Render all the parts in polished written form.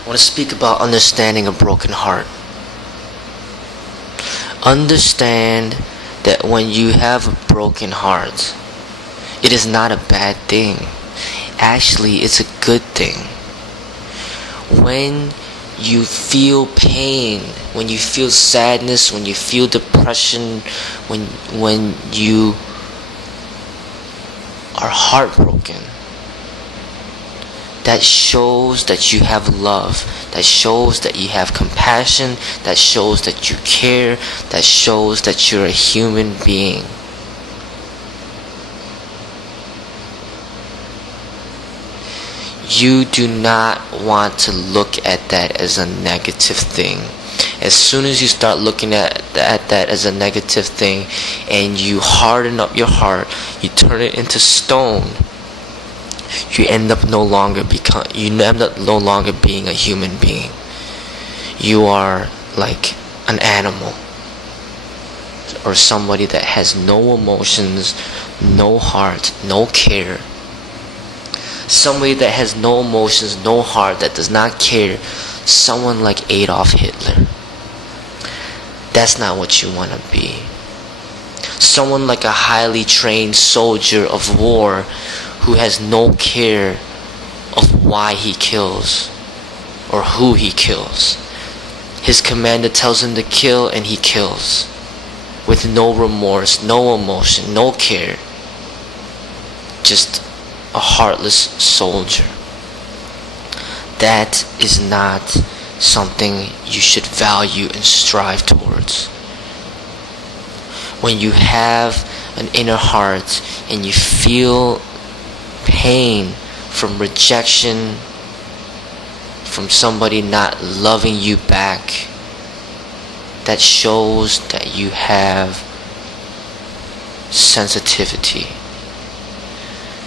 I want to speak about understanding a broken heart. Understand that when you have a broken heart, it is not a bad thing. Actually, it's a good thing. When you feel pain, when you feel sadness, when you feel depression, when you are heartbroken, that shows that you have love, that shows that you have compassion, that shows that you care, that shows that you're a human being. You do not want to look at that as a negative thing. As soon as you start looking at that as a negative thing and you harden up your heart, you turn it into stone, you end up no longer being a human being. You are like an animal, or somebody that has no emotions, no heart, no care. Somebody that has no emotions, no heart, that does not care. Someone like Adolf Hitler. That's not what you want to be. Someone like a highly trained soldier of war who has no care of why he kills or who he kills. His commander tells him to kill and he kills with no remorse, no emotion, no care. Just a heartless soldier. That is not something you should value and strive towards. When you have an inner heart and you feel pain from rejection, from somebody not loving you back, that shows that you have sensitivity.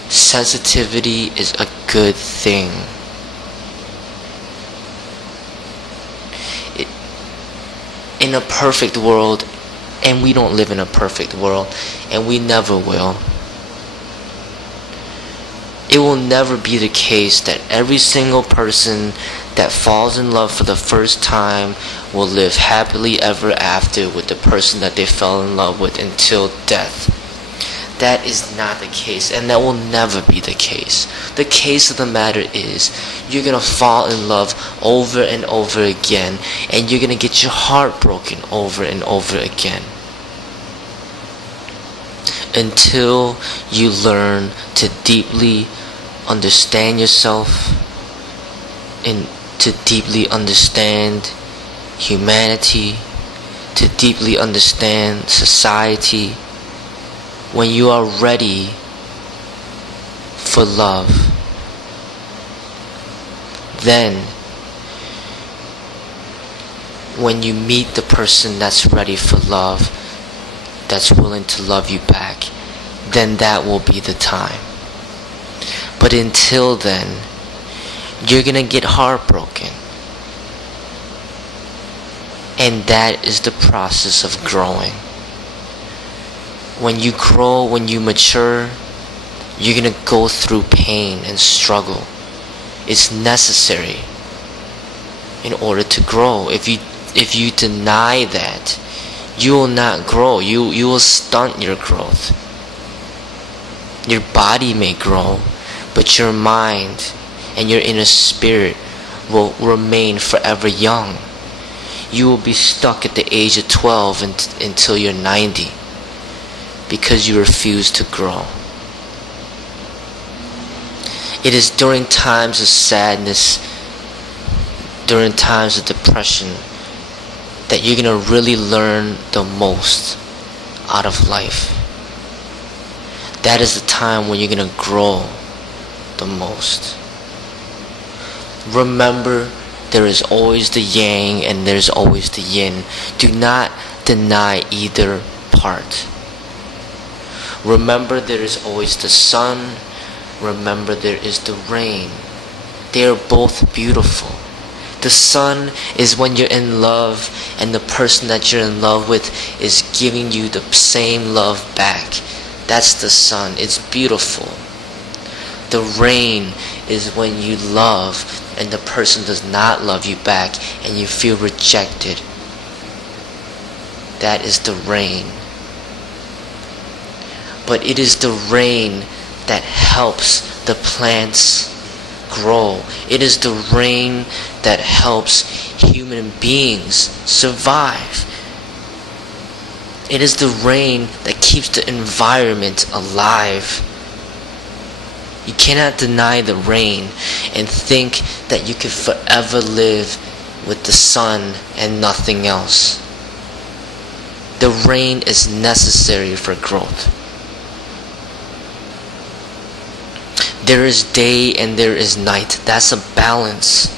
Sensitivity is a good thing. In a perfect world, and we don't live in a perfect world, and we never will, it will never be the case that every single person that falls in love for the first time will live happily ever after with the person that they fell in love with until death. That is not the case, and that will never be the case. The case of the matter is, you're going to fall in love over and over again, and you're going to get your heart broken over and over again. Until you learn to deeply understand yourself, and to deeply understand humanity, to deeply understand society. When you are ready for love, then when you meet the person that's ready for love, that's willing to love you back, then that will be the time. But until then, you're gonna get heartbroken. And that is the process of growing. When you grow, when you mature, you're gonna go through pain and struggle. It's necessary in order to grow. If you deny that, you will not grow. You will stunt your growth. Your body may grow, but your mind and your inner spirit will remain forever young. You will be stuck at the age of 12 until you're 90. Because you refuse to grow. It is during times of sadness, during times of depression, that you're going to really learn the most out of life. That is the time when you're going to grow the most. Remember, there is always the yang and there's always the yin. Do not deny either part. Remember, there is always the sun. Remember, there is the rain. They are both beautiful. The sun is when you're in love and the person that you're in love with is giving you the same love back. That's the sun. It's beautiful. The rain is when you love and the person does not love you back and you feel rejected, that is the rain. But it is the rain that helps the plants grow. It is the rain that helps human beings survive. It is the rain that keeps the environment alive. You cannot deny the rain and think that you can forever live with the sun and nothing else. The rain is necessary for growth. There is day and there is night. That's a balance.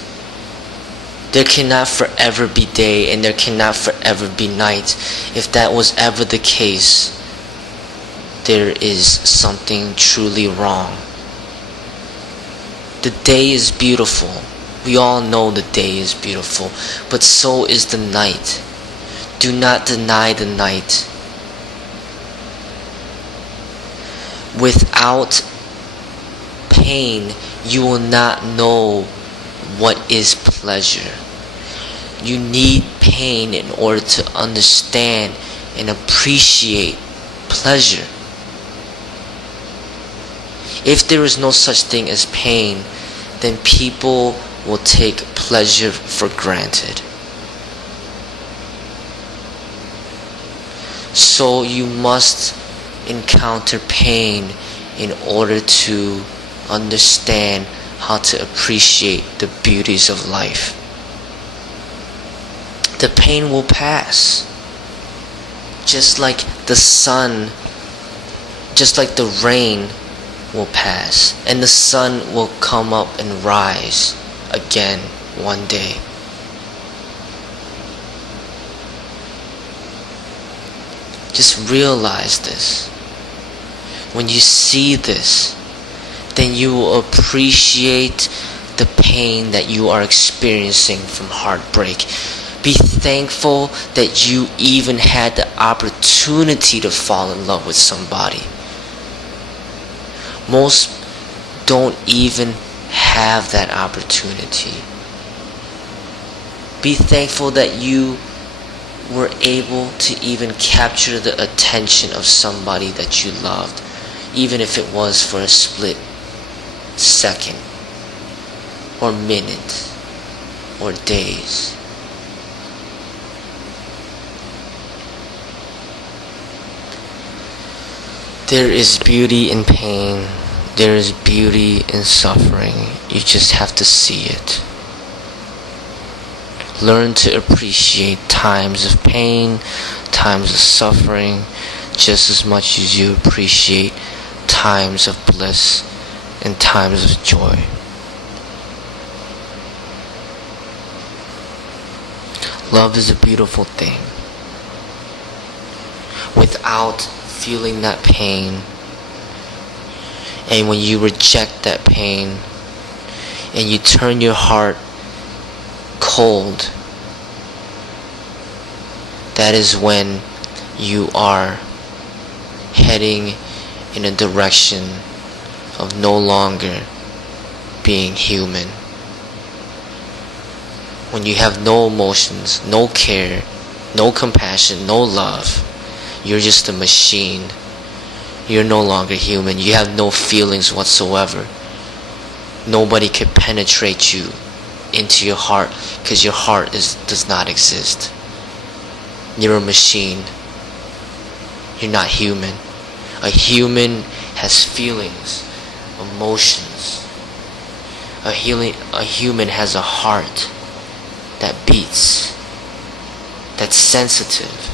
There cannot forever be day and there cannot forever be night. If that was ever the case, there is something truly wrong. The day is beautiful. We all know the day is beautiful, but so is the night. Do not deny the night. Without pain, you will not know what is pleasure. You need pain in order to understand and appreciate pleasure. If there is no such thing as pain, then people will take pleasure for granted. So you must encounter pain in order to understand how to appreciate the beauties of life. The pain will pass. Just like the sun, just like the rain will pass, and the sun will come up and rise again one day. Just realize this. When you see this, then you will appreciate the pain that you are experiencing from heartbreak. Be thankful that you even had the opportunity to fall in love with somebody. Most don't even have that opportunity. Be thankful that you were able to even capture the attention of somebody that you loved, even if it was for a split second, or minute, or days. There is beauty in pain. There is beauty in suffering. You just have to see it. Learn to appreciate times of pain, times of suffering, just as much as you appreciate times of bliss and times of joy. Love is a beautiful thing. Without feeling that pain, and when you reject that pain and you turn your heart cold, that is when you are heading in a direction of no longer being human. When you have no emotions, no care, no compassion, no love, you're just a machine. You're no longer human. You have no feelings whatsoever. Nobody can penetrate you into your heart because your heart does not exist. You're a machine. You're not human. A human has feelings, emotions. A human has a heart that beats, that's sensitive.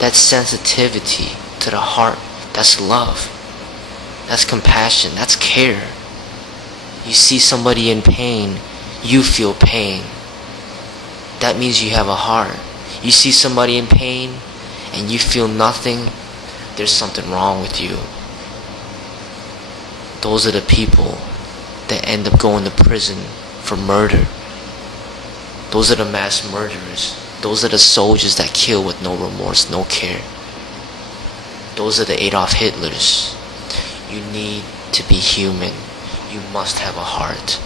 That sensitivity to the heart, that's love, that's compassion, that's care. You see somebody in pain, you feel pain. That means you have a heart. You see somebody in pain and you feel nothing, there's something wrong with you. Those are the people that end up going to prison for murder. Those are the mass murderers. Those are the soldiers that kill with no remorse, no care. Those are the Adolf Hitlers. You need to be human. You must have a heart.